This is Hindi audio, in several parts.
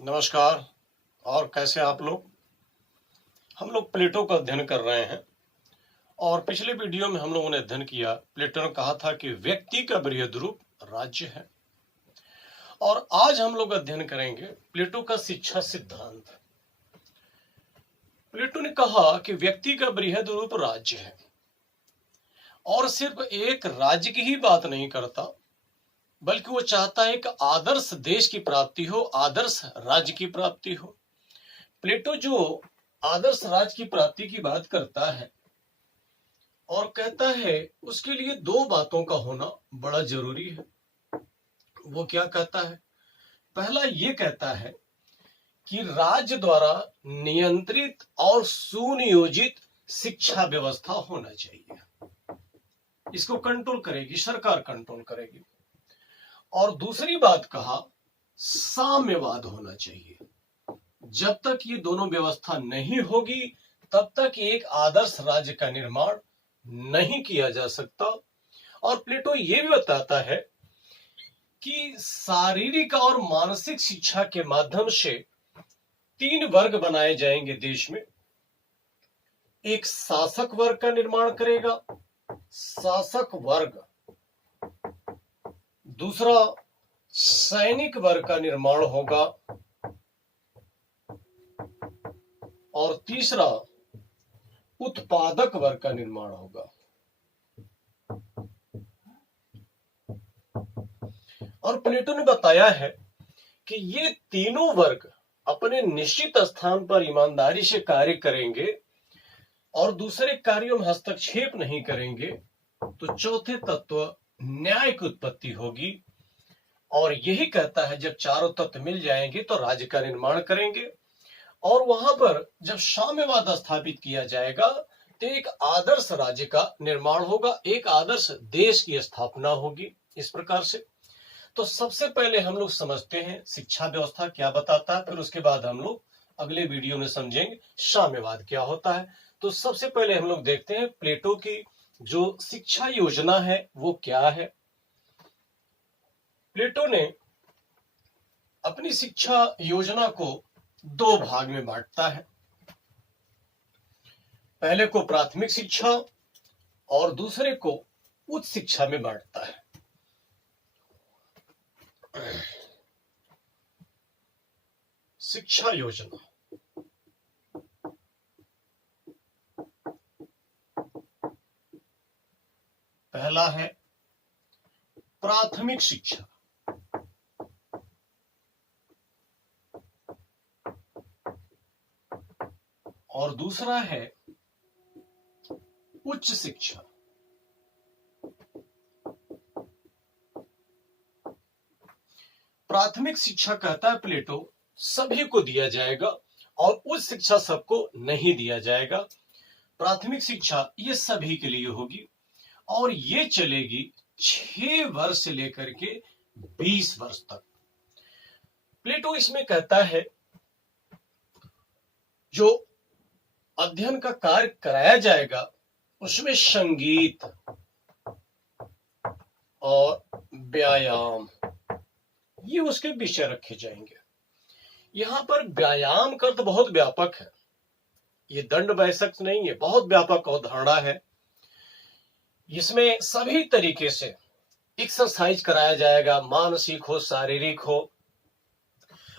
नमस्कार। और कैसे आप लोग? हम लोग प्लेटो का अध्ययन कर रहे हैं और पिछले वीडियो में हम लोगों ने अध्ययन किया। प्लेटो ने कहा था कि व्यक्ति का बृहद रूप राज्य है। और आज हम लोग अध्ययन करेंगे प्लेटो का शिक्षा सिद्धांत। प्लेटो ने कहा कि व्यक्ति का बृहद रूप राज्य है और सिर्फ एक राज्य की ही बात नहीं करता, बल्कि वो चाहता है कि आदर्श देश की प्राप्ति हो, आदर्श राज्य की प्राप्ति हो। प्लेटो जो आदर्श राज्य की प्राप्ति की बात करता है और कहता है उसके लिए दो बातों का होना बड़ा जरूरी है। वो क्या कहता है? पहला ये कहता है कि राज्य द्वारा नियंत्रित और सुनियोजित शिक्षा व्यवस्था होना चाहिए। इसको कंट्रोल करेगी सरकार, कंट्रोल करेगी। और दूसरी बात कहा, साम्यवाद होना चाहिए। जब तक ये दोनों व्यवस्था नहीं होगी तब तक एक आदर्श राज्य का निर्माण नहीं किया जा सकता। और प्लेटो ये भी बताता है कि शारीरिक और मानसिक शिक्षा के माध्यम से तीन वर्ग बनाए जाएंगे देश में। एक शासक वर्ग का निर्माण करेगा, शासक वर्ग। दूसरा सैनिक वर्ग का निर्माण होगा और तीसरा उत्पादक वर्ग का निर्माण होगा। और प्लेटो ने बताया है कि ये तीनों वर्ग अपने निश्चित स्थान पर ईमानदारी से कार्य करेंगे और दूसरे कार्यों में हस्तक्षेप नहीं करेंगे तो चौथे तत्व न्याय की उत्पत्ति होगी। और यही कहता है जब चारों तत्व मिल जाएंगे तो राज्य का निर्माण करेंगे और वहां पर जब साम्यवाद स्थापित किया जाएगा तो एक आदर्श राज्य का निर्माण होगा, एक आदर्श देश की स्थापना होगी। इस प्रकार से तो सबसे पहले हम लोग समझते हैं शिक्षा व्यवस्था क्या बताता है, फिर उसके बाद हम लोग अगले वीडियो में समझेंगे साम्यवाद क्या होता है। तो सबसे पहले हम लोग देखते हैं प्लेटो की जो शिक्षा योजना है वो क्या है। प्लेटो ने अपनी शिक्षा योजना को दो भाग में बांटता है। पहले को प्राथमिक शिक्षा और दूसरे को उच्च शिक्षा में बांटता है। शिक्षा योजना, पहला है प्राथमिक शिक्षा, और दूसरा है उच्च शिक्षा। प्राथमिक शिक्षा कहता है प्लेटो सभी को दिया जाएगा और उच्च शिक्षा सबको नहीं दिया जाएगा। प्राथमिक शिक्षा ये सभी के लिए होगी और ये चलेगी 6 वर्ष से लेकर के 20 वर्ष तक। प्लेटो इसमें कहता है जो अध्ययन का कार्य कराया जाएगा उसमें संगीत और व्यायाम ये उसके विषय रखे जाएंगे। यहां पर व्यायाम का तो बहुत व्यापक है, ये दंड वैसक नहीं है, बहुत व्यापक अवधारणा है। इसमें सभी तरीके से एक्सरसाइज कराया जाएगा, मानसिक हो शारीरिक हो।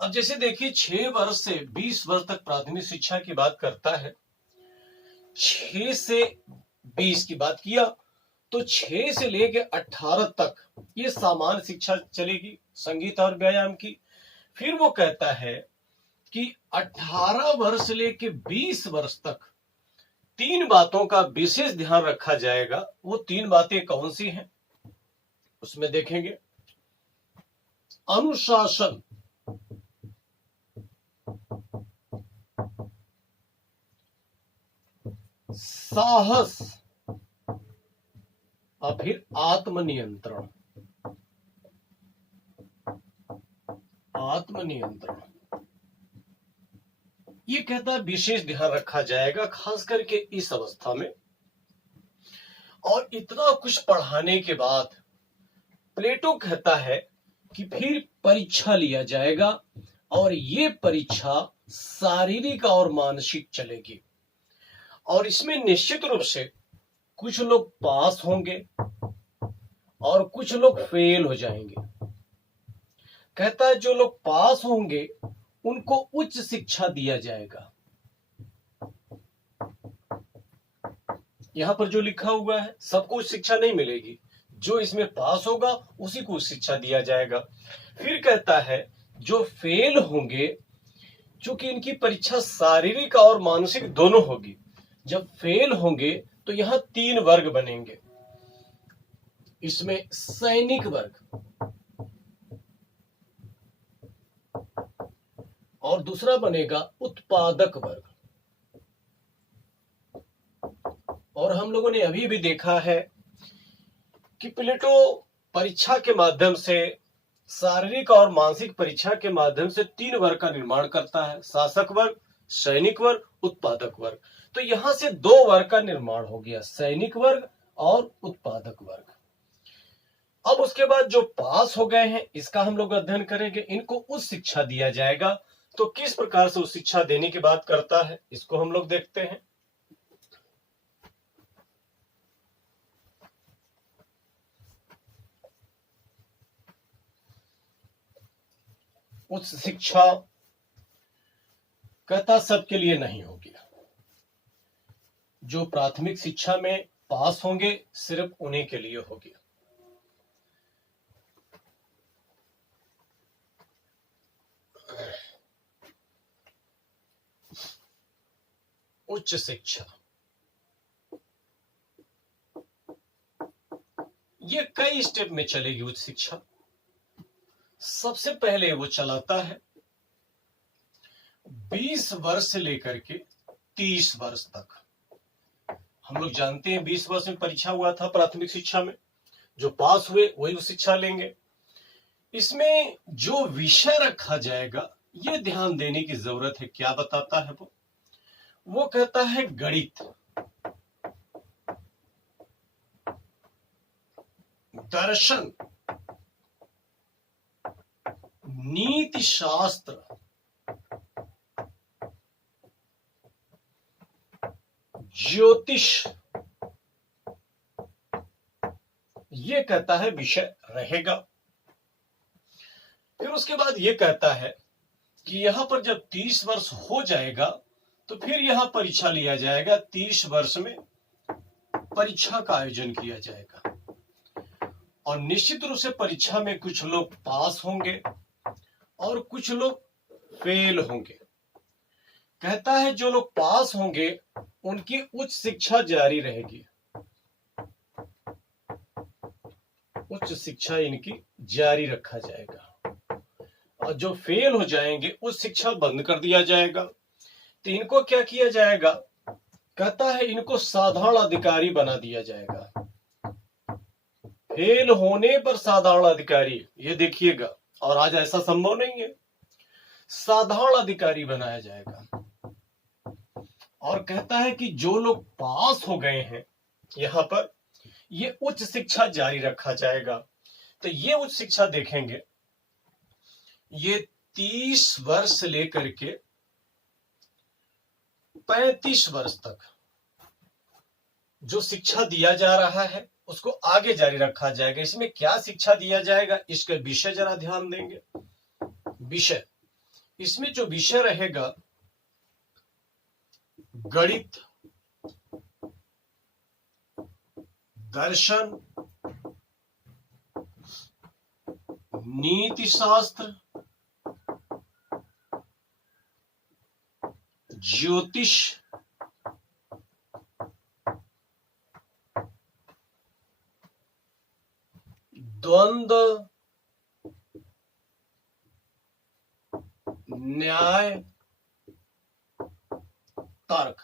अब जैसे देखिए 6 वर्ष से 20 वर्ष तक प्राथमिक शिक्षा की बात करता है, 6 से 20 की बात किया तो 6 से लेके 18 तक ये सामान्य शिक्षा चलेगी संगीत और व्यायाम की। फिर वो कहता है कि 18 वर्ष से लेके 20 वर्ष तक तीन बातों का विशेष ध्यान रखा जाएगा। वो तीन बातें कौन सी हैं उसमें देखेंगे। अनुशासन, साहस और फिर आत्मनियंत्रण। आत्मनियंत्रण ये कहता है विशेष ध्यान रखा जाएगा खास करके इस अवस्था में। और इतना कुछ पढ़ाने के बाद प्लेटो कहता है कि फिर परीक्षा लिया जाएगा और ये परीक्षा शारीरिक और मानसिक चलेगी। और इसमें निश्चित रूप से कुछ लोग पास होंगे और कुछ लोग फेल हो जाएंगे। कहता है जो लोग पास होंगे उनको उच्च शिक्षा दिया जाएगा। यहां पर जो लिखा हुआ है सबको उच्च शिक्षा नहीं मिलेगी, जो इसमें पास होगा उसी को उच्च शिक्षा दिया जाएगा। फिर कहता है जो फेल होंगे, चूंकि इनकी परीक्षा शारीरिक और मानसिक दोनों होगी, जब फेल होंगे तो यहां 3 वर्ग बनेंगे। इसमें सैनिक वर्ग और दूसरा बनेगा उत्पादक वर्ग। और हम लोगों ने अभी भी देखा है कि प्लेटो परीक्षा के माध्यम से, शारीरिक और मानसिक परीक्षा के माध्यम से 3 वर्ग का निर्माण करता है, शासक वर्ग, सैनिक वर्ग, उत्पादक वर्ग। तो यहां से 2 वर्ग का निर्माण हो गया, सैनिक वर्ग और उत्पादक वर्ग। अब उसके बाद जो पास हो गए हैं इसका हम लोग अध्ययन करेंगे, इनको उच्च शिक्षा दिया जाएगा। तो किस प्रकार से उच्च शिक्षा देने की बात करता है इसको हम लोग देखते हैं। उच्च शिक्षा कहता सबके लिए नहीं होगी। जो प्राथमिक शिक्षा में पास होंगे सिर्फ उन्हीं के लिए होगी। उच्च शिक्षा ये कई स्टेप में चलेगी। उच्च शिक्षा सबसे पहले वो चलाता है 20 वर्ष से लेकर के 30 वर्ष तक। हम लोग जानते हैं 20 वर्ष में परीक्षा हुआ था प्राथमिक शिक्षा में, जो पास हुए वही उच्च शिक्षा लेंगे। इसमें जो विषय रखा जाएगा ये ध्यान देने की जरूरत है। क्या बताता है वो कहता है गणित, दर्शन, नीति शास्त्र, ज्योतिष, ये कहता है विषय रहेगा। फिर उसके बाद ये कहता है कि यहां पर जब 30 वर्ष हो जाएगा तो फिर यहां परीक्षा लिया जाएगा। 30 वर्ष में परीक्षा का आयोजन किया जाएगा और निश्चित रूप से परीक्षा में कुछ लोग पास होंगे और कुछ लोग फेल होंगे। कहता है जो लोग पास होंगे उनकी उच्च शिक्षा जारी रहेगी, उच्च शिक्षा इनकी जारी रखा जाएगा। और जो फेल हो जाएंगे उच्च शिक्षा बंद कर दिया जाएगा। तो इनको क्या किया जाएगा, कहता है इनको साधारण अधिकारी बना दिया जाएगा। फेल होने पर साधारण अधिकारी, ये देखिएगा, और आज ऐसा संभव नहीं है, साधारण अधिकारी बनाया जाएगा। और कहता है कि जो लोग पास हो गए हैं यहां पर ये उच्च शिक्षा जारी रखा जाएगा। तो ये उच्च शिक्षा देखेंगे, ये 30 वर्ष से लेकर के 35 वर्ष तक जो शिक्षा दिया जा रहा है उसको आगे जारी रखा जाएगा। इसमें क्या शिक्षा दिया जाएगा इसका विषय जरा ध्यान देंगे। विषय, इसमें जो विषय रहेगा गणित, दर्शन, नीति शास्त्र, ज्योतिष, द्वंद्व, न्याय, तर्क,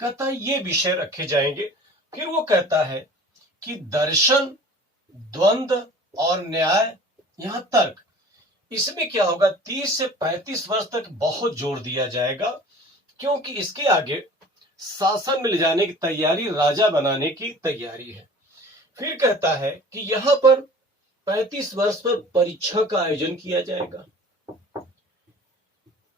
कहता है ये विषय रखे जाएंगे। फिर वो कहता है कि दर्शन, द्वंद्व और न्याय, यहां तर्क, इसमें क्या होगा 30 से 35 वर्ष तक बहुत जोर दिया जाएगा, क्योंकि इसके आगे शासन में ले जाने की तैयारी, राजा बनाने की तैयारी है। फिर कहता है कि यहां पर 35 वर्ष पर परीक्षा का आयोजन किया जाएगा।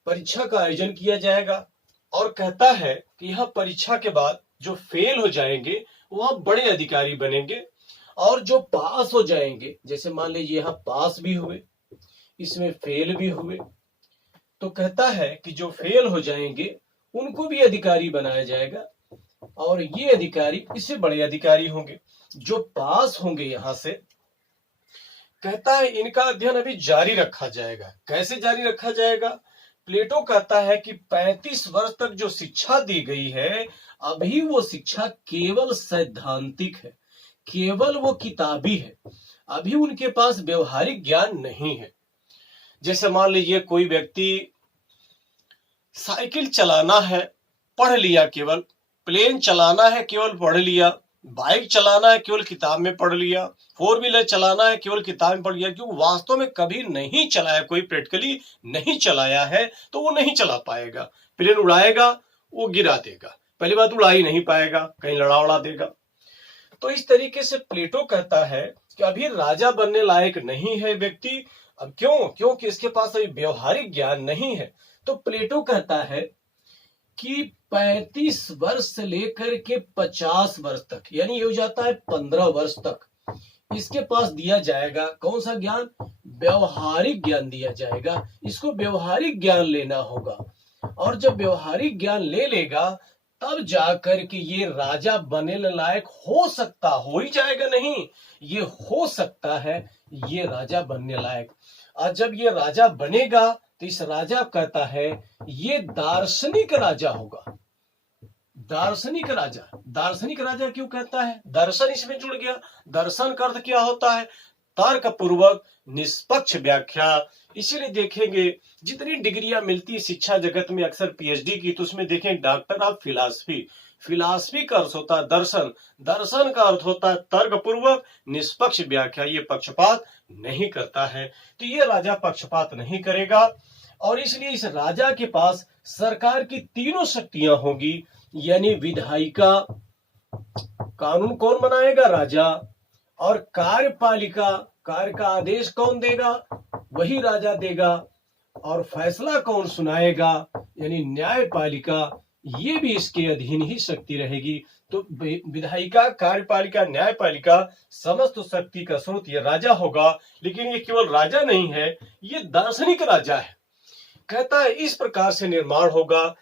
परीक्षा का आयोजन किया जाएगा और कहता है कि यह परीक्षा के बाद जो फेल हो जाएंगे वह बड़े अधिकारी बनेंगे, और जो पास हो जाएंगे, जैसे मान लीजिए यहाँ पास भी हुए, इसमें फेल भी हुए, तो कहता है कि जो फेल हो जाएंगे उनको भी अधिकारी बनाया जाएगा, और ये अधिकारी इससे बड़े अधिकारी होंगे। जो पास होंगे यहां से, कहता है इनका अध्ययन अभी जारी रखा जाएगा। कैसे जारी रखा जाएगा? प्लेटो कहता है कि 35 वर्ष तक जो शिक्षा दी गई है, अभी वो शिक्षा केवल सैद्धांतिक है, केवल वो किताबी है, अभी उनके पास व्यवहारिक ज्ञान नहीं है। जैसे मान लीजिए कोई व्यक्ति साइकिल चलाना है, पढ़ लिया, केवल प्लेन चलाना है, केवल पढ़ लिया, बाइक चलाना है, केवल किताब में पढ़ लिया, 4 व्हीलर चलाना है, केवल किताब में पढ़ लिया, क्योंकि वास्तव में कभी नहीं चलाया, कोई प्रैक्टिकली नहीं चलाया है, तो वो नहीं चला पाएगा। प्लेन उड़ाएगा, वो गिरा देगा, पहली बात उड़ा ही नहीं पाएगा, कहीं लड़ा उड़ा देगा। तो इस तरीके से प्लेटो कहता है कि अभी राजा बनने लायक नहीं है व्यक्ति। अब क्यों? क्योंकि इसके पास अभी व्यवहारिक ज्ञान नहीं है। तो प्लेटो कहता है कि 35 वर्ष से लेकर के 50 वर्ष तक, यानी ये हो जाता है 15 वर्ष तक, इसके पास दिया जाएगा कौन सा ज्ञान? व्यवहारिक ज्ञान दिया जाएगा। इसको व्यवहारिक ज्ञान लेना होगा, और जब व्यवहारिक ज्ञान ले लेगा तब जाकर के ये राजा बनने लायक हो सकता, हो ही जाएगा नहीं, ये हो सकता है ये राजा बनने लायक। और जब ये राजा बनेगा तो इस राजा कहता है ये दार्शनिक राजा होगा। दार्शनिक राजा, दार्शनिक राजा क्यों कहता है? दर्शन इसमें जुड़ गया। दर्शन का अर्थ क्या होता है? तर्क पूर्वक निष्पक्ष व्याख्या। इसीलिए देखेंगे जितनी डिग्रियां मिलती है शिक्षा जगत में, अक्सर पीएचडी की, तो उसमें देखें डॉक्टर ऑफ फिलॉसफी, फिलॉसफी का अर्थ होता है दर्शन, दर्शन का अर्थ होता है तर्क पूर्वक निष्पक्ष व्याख्या। ये पक्षपात नहीं करता है, तो ये राजा पक्षपात नहीं करेगा, और इसलिए इस राजा के पास सरकार की तीनों शक्तियां होंगी, यानी विधायिका, कानून कौन बनाएगा? राजा, और कार्यपालिका, कार्य का आदेश कौन देगा? वही राजा देगा, और फैसला कौन सुनाएगा? यानी न्यायपालिका, ये भी इसके अधीन ही शक्ति रहेगी। तो विधायिका, कार्यपालिका, न्यायपालिका, समस्त शक्ति का स्रोत ये राजा होगा। लेकिन ये केवल राजा नहीं है, ये दार्शनिक राजा है। कहता है इस प्रकार से निर्माण होगा।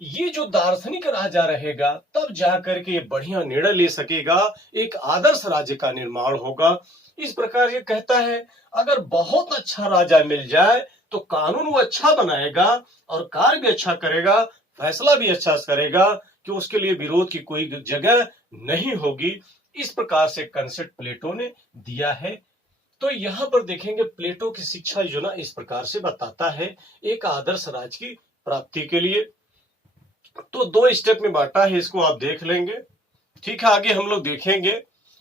ये जो दार्शनिक राजा रहेगा तब जाकर के ये बढ़िया निर्णय ले सकेगा, एक आदर्श राज्य का निर्माण होगा। इस प्रकार ये कहता है अगर बहुत अच्छा राजा मिल जाए तो कानून वो अच्छा बनाएगा और कार्य भी अच्छा करेगा, फैसला भी अच्छा करेगा, कि उसके लिए विरोध की कोई जगह नहीं होगी। इस प्रकार से कंसेप्ट प्लेटो ने दिया है। तो यहां पर देखेंगे प्लेटो की शिक्षा जो ना इस प्रकार से बताता है एक आदर्श राज्य की प्राप्ति के लिए। तो 2 स्टेप में बांटा है, इसको आप देख लेंगे। ठीक है, आगे हम लोग देखेंगे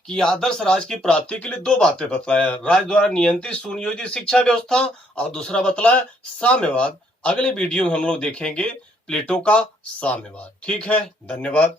कि आदर्श राज्य की प्राप्ति के लिए 2 बातें बताया, राज्य द्वारा नियंत्रित सुनियोजित शिक्षा व्यवस्था, और दूसरा बतलाया साम्यवाद। अगले वीडियो में हम लोग देखेंगे प्लेटो का साम्यवाद। ठीक है, धन्यवाद।